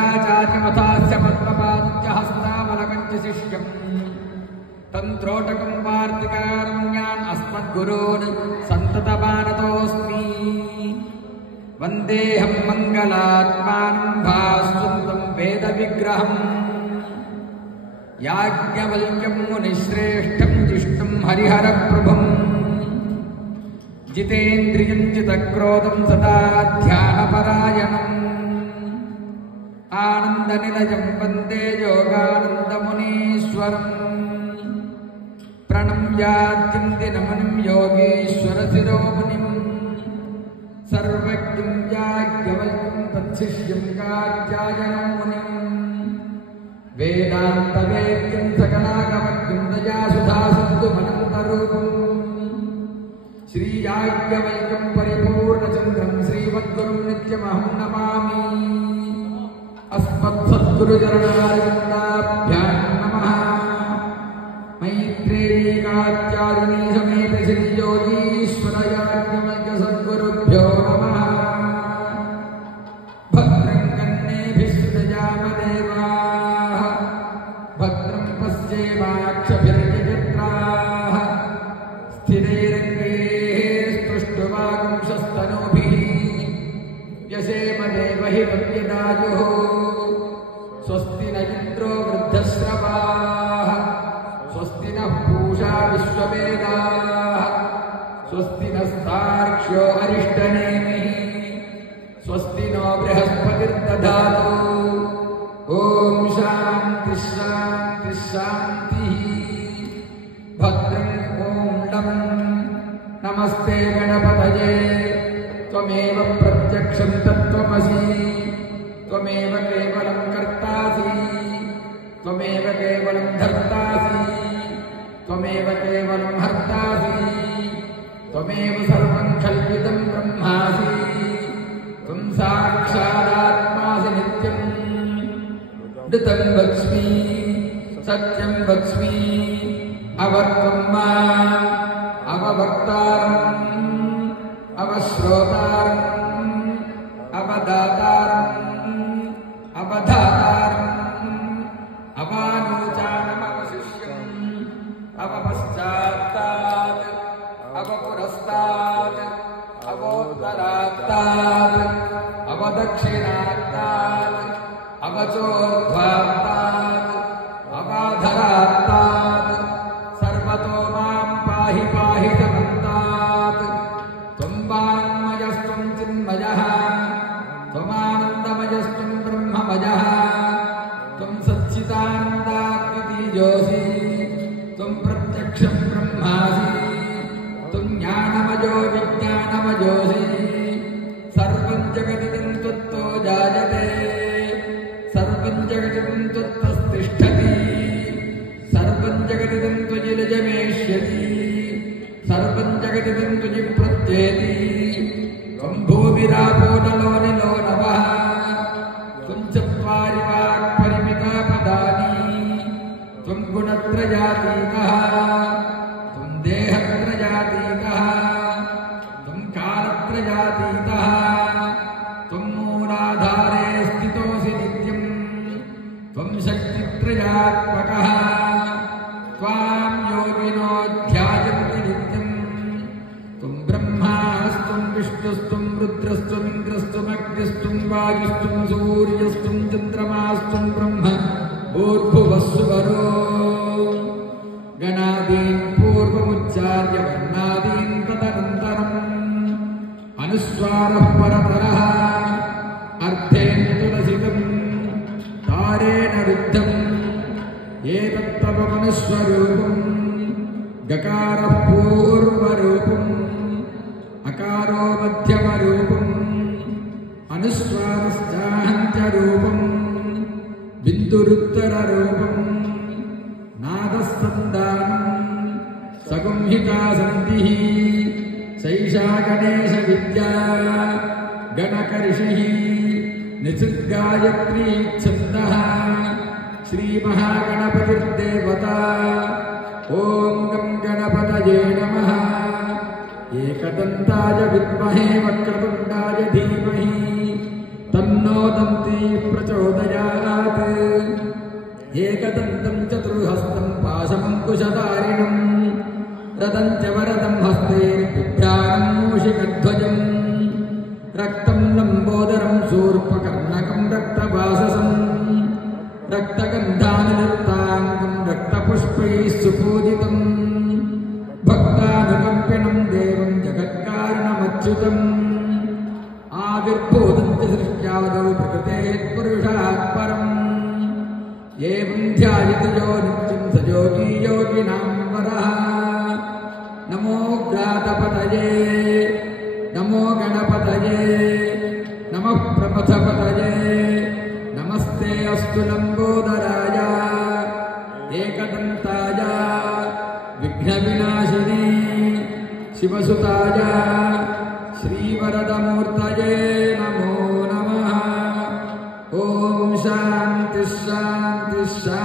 आचार्यमथास्य पद्मपादस्य हस्तामलकञ्च शिष्यम् तन्त्रोटकं वार्तिकारम्यान् अस्मद्गुरून् सन्ततमानतोऽस्मि वन्देऽहं मङ्गलात्मानं भास्वन्तं वेदविग्रहम् याज्ञवल्क्यं मुनिश्रेष्ठं जिष्णुं हरिहरप्रभुम् जितेन्द्रियं जितक्रोधं सदा ध्यानपरायणम् आनन्दनिलयं वन्दे योगानन्दमुनीश्वरम् प्रणम्याद्यन्तिनमुनिं योगीश्वरशिरोमुनिं सर्वज्ञं याज्ञवल्क्यं तत्शिष्यं कात्यायनं मुनिं वेदान्तवेद्यं सकलागमज्ञं दयासुधासिन्धुमनन्तरूपम् श्रीयाज्ञवल्क्यं परिपूर्णचन्द्रं श्रीमद्गुरुं नित्यमहं नमामि। अस्मत्सद्गुरुचरणारविन्दाभ्यां नमः। मैत्रेयी कात्यायनी समेत श्रीयोगीश्वर याज्ञवल्क्य सद्गुरुभ्यो नमः। भद्रं कर्णेभिः सृजामदेवाः भद्रं पश्येमाक्षभिर्यजत्राः स्थिरैरङ्गैः स्तुष्टुवागुंशस्तनूभिः व्यसेम देवहितव्यदायुः स्वस्ति न इन्द्रो वृद्धश्रवाः स्वस्ति नः पूषा विश्ववेदाः स्वस्ति नस्तार्क्ष्यो अरिष्टनेमिः स्वस्ति नो बृहस्पतिर्दधातु। ॐ शान्ति शान्ति शान्तिः। भद्रं ॐ नमस्ते गणपतये त्वमेव प्रत्यक्षं तत्त्वमसि त्वमेव केवलं कर्तासि त्वमेव केवलं धर्तासि त्वमेव केवलं हर्तासि त्वमेव सर्वं कल्पितं ब्रह्मासि त्वं साक्षादात्मासि नित्यम् ऋतं वच्मि सत्यं वच्मि अवर्त्वं माम् अववक्तारम् अवश्रोतारम् अवदातारम् अवधातारम् अवानोचानमवशिष्यम् अवपश्चात्तात् अवपुरस्तात् अवोत्तरात्तात् अवदक्षिणात्तात् अवचोर्ध्वात्तात् अवाधरात्तात् सर्वतो मां पाहि पाहि समन्तात्। त्वं वाङ्मयस्त्वं चिन्मयः त्वमानन्दमयस्त्वं ब्रह्ममयः त्वं सच्चिदानन्दाद्वितीयोऽसि त्वं प्रत्यक्षं ब्रह्मासि त्वं ज्ञानमयो विज्ञानमयोऽसि सर्वं जगदिदं त्वत्तो जायते सर्वं जगदिदं त्वत्तस्तिष्ठति सर्वं जगदिदं त्वयि निजमेष्यति सर्वं जगदिदं त्वयि प्रत्येति त्वं भूमिरापो नलो निलो नवः त्वं चत्वारि वाक्परिमिता पदानि त्वं गुणत्रयातीतः त्वं देहत्रयातीतः त्वं कालत्रयातीतः त्वं मूलाधारे स्थितोऽसि नित्यं त्वं शक्तित्रयात्मकः त्वां योगिनो ध्यायन्ति नित्यं त्वं ब्रह्मास्त्वं विष्णुस्त्वं रुद्रस्त्वं इन्द्रस्त्वमग्निस्त्वं वायुस्त्वं सूर्यस्त्वं चन्द्रमास्त्वं ब्रह्म भूर्भुवस्सुवरो गणादीन् पूर्वमुच्चार्य वर्णादीन् तदनन्तरम् अनुस्वारः परतरः अर्थेन तुलसितम् तारेण रुद्धम् एतत्तव मनुस्वरूपम् गकारः पूर्वरूपम् अकारो मध्यमरूपम् अनुस्वारश्चाहन्त्यरूपम् बिन्दुरुत्तररूपम् नादः सन्दानम् सगुंहिता सन्धिः सैषा गणेशविद्या गणकर्षिः निसृद्गायत्री छन्दः श्रीमहागणपतिर्देवता। ॐ गं गणपतये नमः। एकदन्ताय विद्महे वक्रतुण्डाय धीमहि तन्नो तन्नोदन्ती प्रचोदयात् एकदन्तं चतुर्हस्तं पाशमङ्कुशधारिणं रदं च वरदं हस्तैर्बिभ्राणं मूषिकध्वजं रक्तं लम्बोदरं शूर्पकर्णकं रक्तवाससं रक्तगन्धानुलिप्ताङ्गं रक्तपुष्पैः सुपूजितं भक्तानुकम्पिनं देवं जगत्कारणमच्युतम् आविर्भूतं च सृष्ट्यावदौ प्रकृतेः पुरुषात् परम् एवं ध्यायति यो नित्यं स योगी योगिनां वरः नमो ग्रातपतये नमो गणपतये नमः प्रमथपतये नमस्ते अस्तु लम्बोदराय एकदन्ताय विघ्नविनाशिनी शिवसुताय श्रीवरदमूर्तये नमो नमः। ॐ शान्ति शान्ति शान्ति।